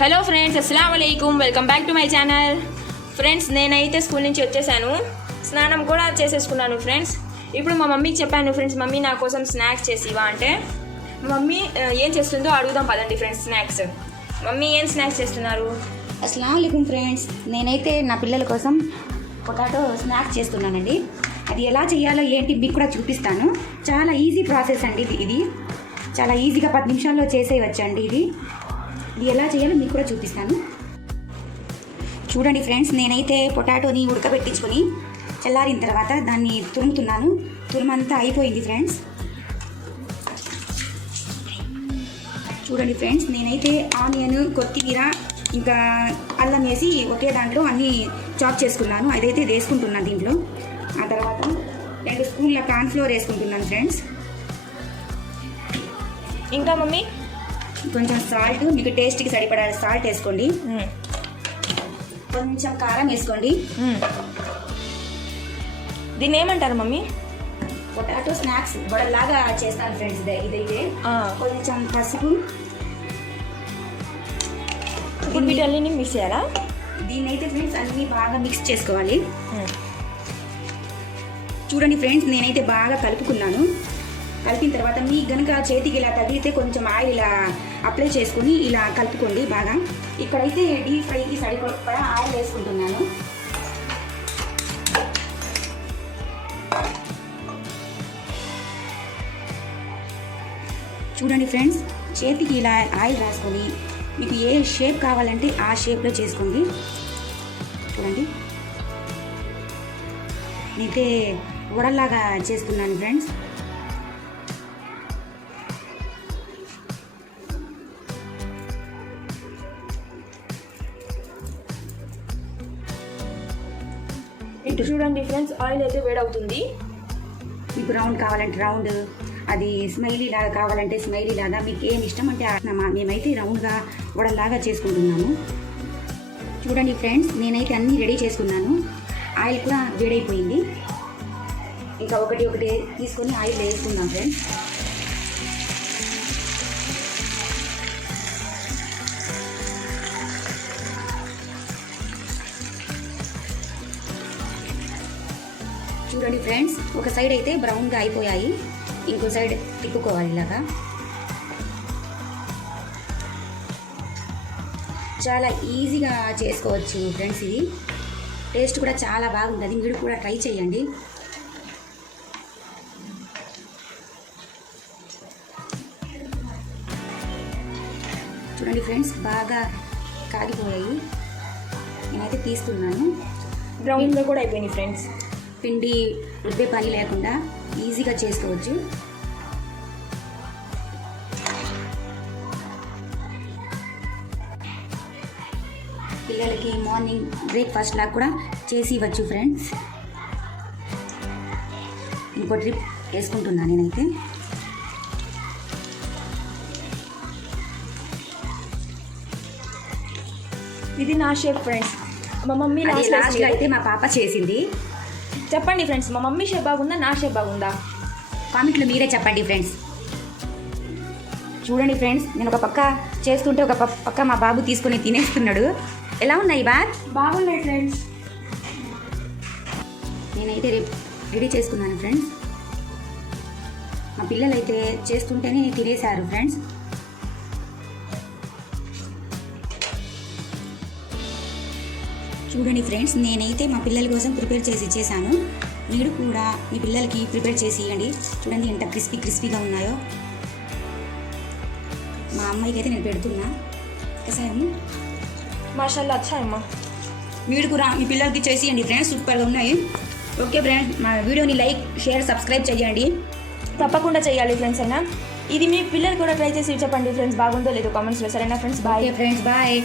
Hello friends, అస్సలాము అలైకుం. Welcome back to my channel. Friends, నేనైతే school నుంచి వచ్చేసాను. స్నానం కూడా చేసేసుకున్నాను ఫ్రెండ్స్. ఇప్పుడు మా మమ్మీకి చెప్పాను ఫ్రెండ్స్, మమ్మీ నా కోసం స్నాక్స్ చేసివా అంటే, మమ్మీ ఏం చేస్తుందో అడుగుదాం పదండి ఫ్రెండ్స్. స్నాక్స్ మమ్మీ ఏం స్నాక్స్ చేస్తున్నారు? అస్సలాము అలైకుం ఫ్రెండ్స్. నేనైతే నా పిల్లల కోసం పొటాటో స్నాక్స్ చేస్తున్నానండి. అది ఎలా చేయాలో ఏంటి మీకు కూడా చూపిస్తాను. చాలా ఈజీ ప్రాసెస్ అండి ఇది. చాలా ఈజీగా 10 నిమిషాల్లో చేసేయవచ్చండి ఇది ఎలా చేయాలో మీకు కూడా చూపిస్తాను. చూడండి ఫ్రెండ్స్, నేనైతే పొటాటోని ఉడకబెట్టించుకొని చల్లారిన తర్వాత దాన్ని తురుముతున్నాను. తురుమంతా అయిపోయింది ఫ్రెండ్స్. చూడండి ఫ్రెండ్స్, నేనైతే ఆనియన్, కొత్తిమీర ఇంకా అల్లం వేసి ఒకే దాంట్లో అన్నీ చాప్ చేసుకున్నాను. అదైతే వేసుకుంటున్నాను దీంట్లో. ఆ తర్వాత 2 స్పూన్ల కార్న్ఫ్లోర్ వేసుకుంటున్నాను ఫ్రెండ్స్. ఇంకా మమ్మీ కొంచెం సాల్ట్, మీకు టేస్ట్కి సరిపడా సాల్ట్ వేసుకోండి. కొంచెం కారం వేసుకోండి. దీన్ని ఏమంటారు మమ్మీ? పొటాటో స్నాక్స్ వడలాగా చేస్తాను ఫ్రెండ్స్. ఇదైతే కొంచెం పసుపు. వీటన్నిటిని మిక్స్ చేయాలా? దీన్నైతే ఫ్రెండ్స్ అన్నీ బాగా మిక్స్ చేసుకోవాలి. చూడండి ఫ్రెండ్స్, నేనైతే బాగా కలుపుకున్నాను. కలిపిన తర్వాత మీ గనుక చేతికి ఇలా తగిలితే కొంచెం ఆయిల్ ఇలా అప్లై చేసుకుని ఇలా కలుపుకోండి బాగా. ఇక్కడైతే డీప్ ఫ్రైకి సరిపడా ఆయిల్ వేసుకుంటున్నాను. చూడండి ఫ్రెండ్స్, చేతికి ఇలా ఆయిల్ రాసుకొని మీకు ఏ షేప్ కావాలంటే ఆ షేప్లో చేసుకోండి. చూడండి, నేనైతే వడలాగా చేస్తున్నాను ఫ్రెండ్స్. చూడండి ఫ్రెండ్స్, ఆయిల్ అయితే వేడవుతుంది. మీకు రౌండ్ కావాలంటే రౌండ్, అది స్మైలీ లాగా కావాలంటే స్మైలీ లాగా, మీకు ఏమి ఇష్టం అంటే మేమైతే రౌండ్గా వడలాగా చేసుకుంటున్నాము. చూడండి ఫ్రెండ్స్, నేనైతే అన్నీ రెడీ చేసుకున్నాను. ఆయిల్ కూడా వేడైపోయింది. ఇంకా ఒకటి తీసుకొని ఆయిల్ వేసుకుందాం ఫ్రెండ్స్. చూడండి ఫ్రెండ్స్, ఒక సైడ్ అయితే బ్రౌన్గా అయిపోయాయి, ఇంకో సైడ్ తిప్పుకోవాలి ఇలాగా. చాలా ఈజీగా చేసుకోవచ్చు ఫ్రెండ్స్. ఇది టేస్ట్ కూడా చాలా బాగుంటుంది. మీరు కూడా ట్రై చేయండి. చూడండి ఫ్రెండ్స్, బాగా కాగిపోయాయి. నేనైతే తీస్తున్నాను. బ్రౌన్గా కూడా అయిపోయినాయి ఫ్రెండ్స్. పిండి రుబ్బే పని లేకుండా ఈజీగా చేసుకోవచ్చు. పిల్లలకి మార్నింగ్ బ్రేక్ఫాస్ట్ లాగా కూడా చేసి ఇవ్వచ్చు ఫ్రెండ్స్. ఇంకో ట్రిప్ వేసుకుంటున్నాను నేనైతే. ఇది నా షేప్ ఫ్రెండ్స్. మా మమ్మీ లాస్ట్లో అయితే మా పాప చేసింది. చెప్పండి ఫ్రెండ్స్, మా మమ్మీ షేప్ బాగుందా, నా షేప్ బాగుందా? కామెంట్లో మీరే చెప్పండి ఫ్రెండ్స్. చూడండి ఫ్రెండ్స్, నేను ఒక పక్క చేస్తుంటే ఒక పక్క మా బాబు తీసుకొని తినేస్తున్నాడు. ఎలా ఉన్నాయి బాగున్నాయి ఫ్రెండ్స్. నేనైతే రెడీ చేసుకున్నాను ఫ్రెండ్స్. మా పిల్లలు అయితే చేస్తుంటేనే తినేశారు ఫ్రెండ్స్. చూడండి ఫ్రెండ్స్, నేనైతే మా పిల్లల కోసం ప్రిపేర్ చేసి ఇచ్చేసాను. మీరు కూడా మీ పిల్లలకి ప్రిపేర్ చేసి ఇవ్వండి. చూడండి ఎంత క్రిస్పీగా ఉన్నాయో. మా అమ్మాయికి అయితే నేను పెడుతున్నా. ఒకసారి మాషాల్లా అచ్చాయమ్మా. మీరు కూడా మీ పిల్లలకి చేసి ఇవ్వండి ఫ్రెండ్స్. సూపర్గా ఉన్నాయి. ఓకే ఫ్రెండ్స్, మా వీడియోని లైక్, షేర్, సబ్స్క్రైబ్ చేయండి. తప్పకుండా చేయాలి ఫ్రెండ్స్. అయినా ఇది మీ పిల్లలు కూడా ట్రై చేసి చెప్పండి ఫ్రెండ్స్, బాగుందో లేదో కామెంట్స్లో. సరేనా ఫ్రెండ్స్? Bye friends, bye.